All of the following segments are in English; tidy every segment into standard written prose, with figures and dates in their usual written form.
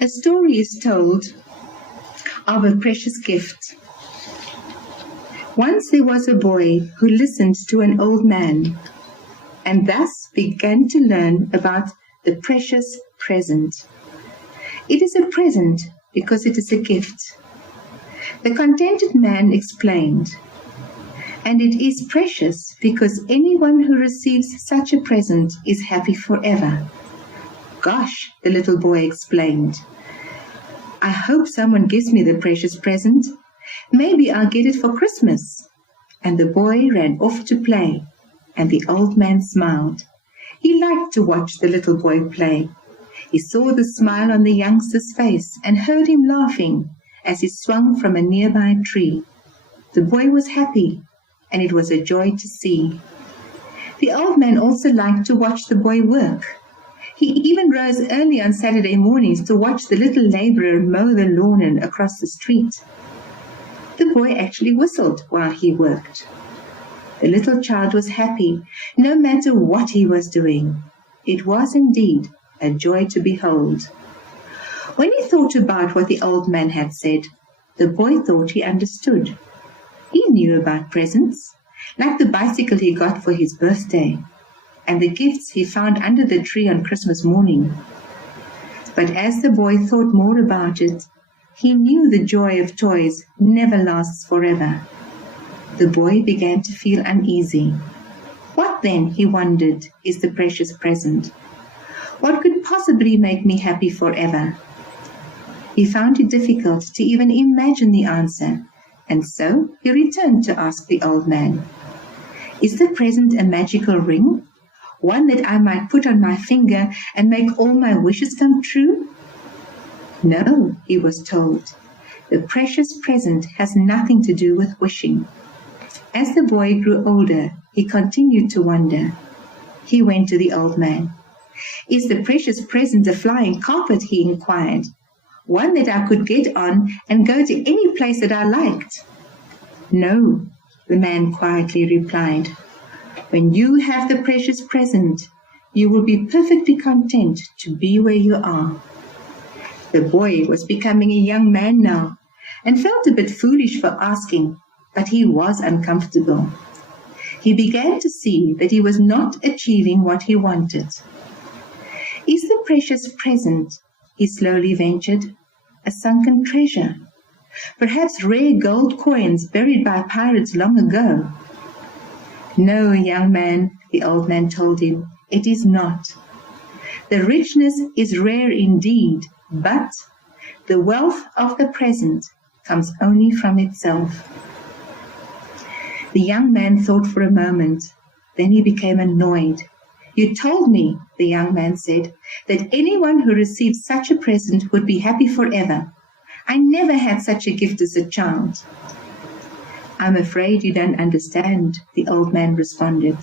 A story is told of a precious gift. Once there was a boy who listened to an old man and thus began to learn about the precious present. It is a present because it is a gift. The contented man explained, and it is precious because anyone who receives such a present is happy forever. Gosh, the little boy explained. I hope someone gives me the precious present. Maybe I'll get it for Christmas. And the boy ran off to play, and the old man smiled. He liked to watch the little boy play. He saw the smile on the youngster's face and heard him laughing as he swung from a nearby tree. The boy was happy, and it was a joy to see. The old man also liked to watch the boy work. He even rose early on Saturday mornings to watch the little laborer mow the lawn across the street. The boy actually whistled while he worked. The little child was happy, no matter what he was doing. It was indeed a joy to behold. When he thought about what the old man had said, the boy thought he understood. He knew about presents, like the bicycle he got for his birthday, and the gifts he found under the tree on Christmas morning. But as the boy thought more about it, he knew the joy of toys never lasts forever. The boy began to feel uneasy. What then, he wondered, is the precious present? What could possibly make me happy forever? He found it difficult to even imagine the answer, and so he returned to ask the old man, Is the present a magical ring? One that I might put on my finger and make all my wishes come true? No, he was told. The precious present has nothing to do with wishing. As the boy grew older, he continued to wonder. He went to the old man. Is the precious present a flying carpet? He inquired. One that I could get on and go to any place that I liked? No, the man quietly replied. When you have the precious present, you will be perfectly content to be where you are. The boy was becoming a young man now, and felt a bit foolish for asking, but he was uncomfortable. He began to see that he was not achieving what he wanted. Is the precious present, he slowly ventured, a sunken treasure? Perhaps rare gold coins buried by pirates long ago? No, young man, the old man told him, it is not. The richness is rare indeed, but the wealth of the present comes only from itself. The young man thought for a moment. Then he became annoyed. You told me, the young man said, that anyone who received such a present would be happy forever. I never had such a gift as a child. I'm afraid you don't understand, the old man responded.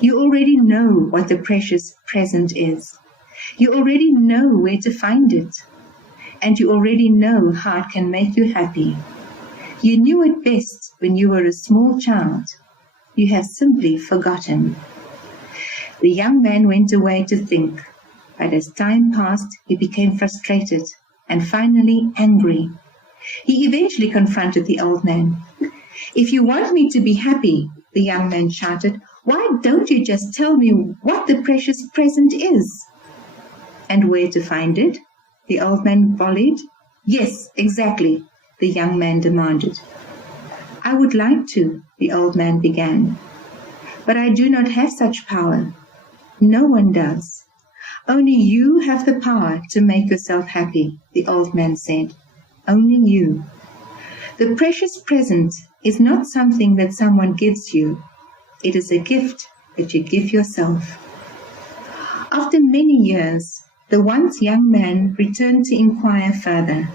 You already know what the precious present is. You already know where to find it. And you already know how it can make you happy. You knew it best when you were a small child. You have simply forgotten. The young man went away to think, but as time passed, he became frustrated and finally angry. He eventually confronted the old man. If you want me to be happy, the young man shouted, why don't you just tell me what the precious present is? And where to find it? The old man volleyed. Yes, exactly, the young man demanded. I would like to, the old man began, but I do not have such power. No one does. Only you have the power to make yourself happy, the old man said. Only you. The precious present is not something that someone gives you. It is a gift that you give yourself. After many years, the once young man returned to inquire further.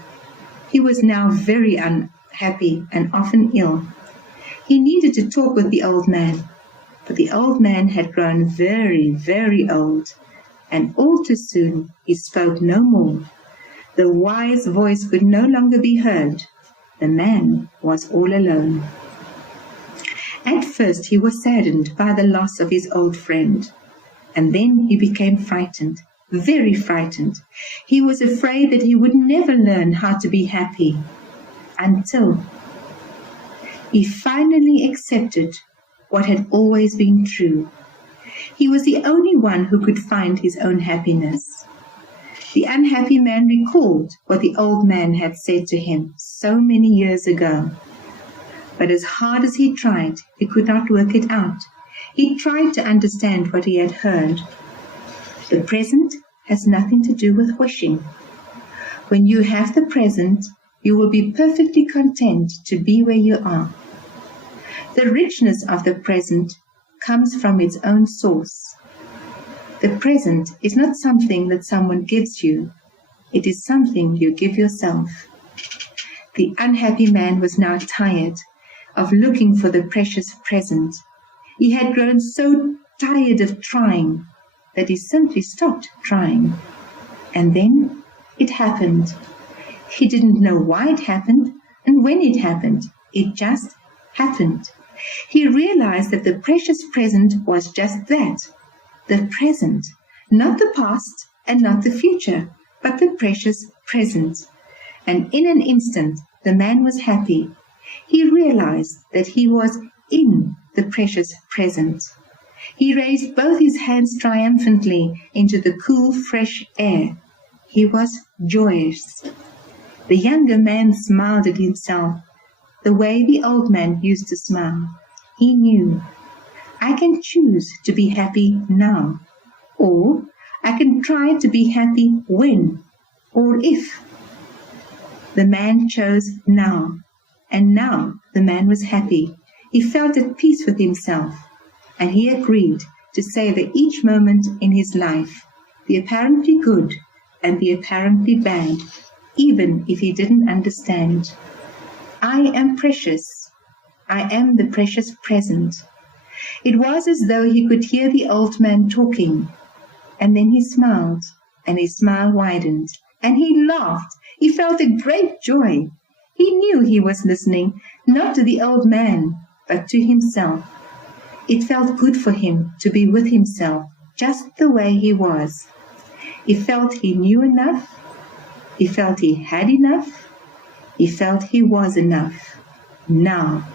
He was now very unhappy and often ill. He needed to talk with the old man, but the old man had grown very, very old, and all too soon he spoke no more. The wise voice could no longer be heard. The man was all alone. At first he was saddened by the loss of his old friend, and then he became frightened very frightened. He was afraid that he would never learn how to be happy until he finally accepted what had always been true. He was the only one who could find his own happiness. The unhappy man recalled what the old man had said to him so many years ago. But as hard as he tried, he could not work it out. He tried to understand what he had heard. The present has nothing to do with wishing. When you have the present, you will be perfectly content to be where you are. The richness of the present comes from its own source. The present is not something that someone gives you. It is something you give yourself. The unhappy man was now tired of looking for the precious present. He had grown so tired of trying that he simply stopped trying. And then it happened. He didn't know why it happened and when it happened. It just happened. He realized that the precious present was just that. The present, not the past and not the future, but the precious present. And in an instant, the man was happy. He realized that he was in the precious present. He raised both his hands triumphantly into the cool, fresh air. He was joyous. The younger man smiled at himself, the way the old man used to smile. He knew, I can choose to be happy now, or I can try to be happy when or if. The man chose now, and now the man was happy. He felt at peace with himself, and he agreed to savor each moment in his life, the apparently good and the apparently bad, even if he didn't understand. I am precious. I am the precious present. It was as though he could hear the old man talking, and then he smiled, and his smile widened, and he laughed. He felt a great joy. He knew he was listening, not to the old man, but to himself. It felt good for him to be with himself, just the way he was. He felt he knew enough. He felt he had enough. He felt he was enough. Now,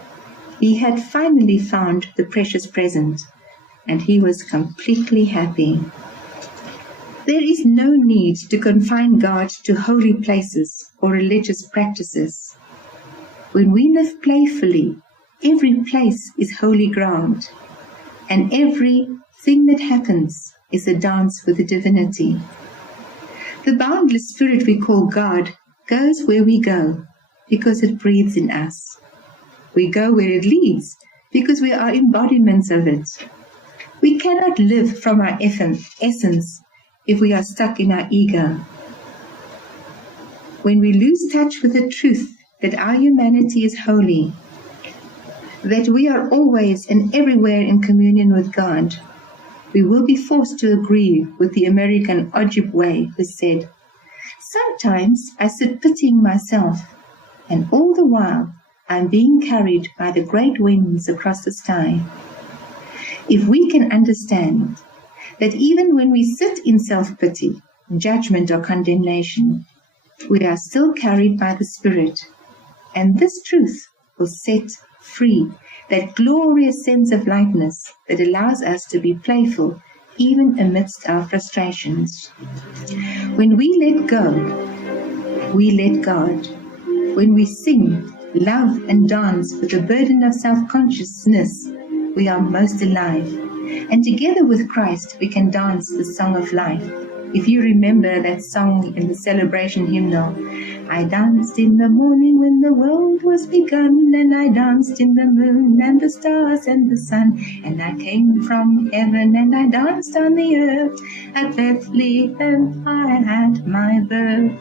he had finally found the precious present, and he was completely happy. There is no need to confine God to holy places or religious practices. When we live playfully, every place is holy ground, and everything that happens is a dance with the divinity. The boundless spirit we call God goes where we go because it breathes in us. We go where it leads because we are embodiments of it. We cannot live from our essence if we are stuck in our ego. When we lose touch with the truth that our humanity is holy, that we are always and everywhere in communion with God, we will be forced to agree with the American Ojibwe who said, sometimes I sit pitying myself, and all the while I am being carried by the great winds across the sky. If we can understand that even when we sit in self-pity, judgment or condemnation, we are still carried by the Spirit, and this truth will set free that glorious sense of lightness that allows us to be playful even amidst our frustrations. When we let go, we let God. When we sing, love and dance with the burden of self-consciousness, we are most alive. And together with Christ, we can dance the song of life. If you remember that song in the celebration hymnal, I danced in the morning when the world was begun, and I danced in the moon and the stars and the sun, and I came from heaven and I danced on the earth. At Bethlehem I had my birth.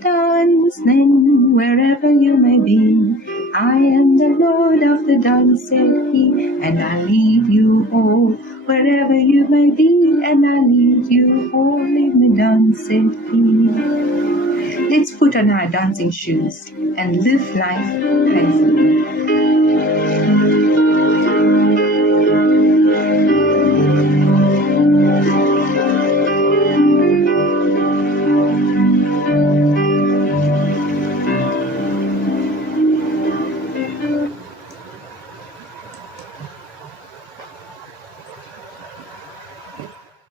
Dance then wherever you may be. I am the Lord of the dance, said he, and I lead you all wherever you may be, and I lead you all in the dance, said he. Let's put on our dancing shoes and live life playfully.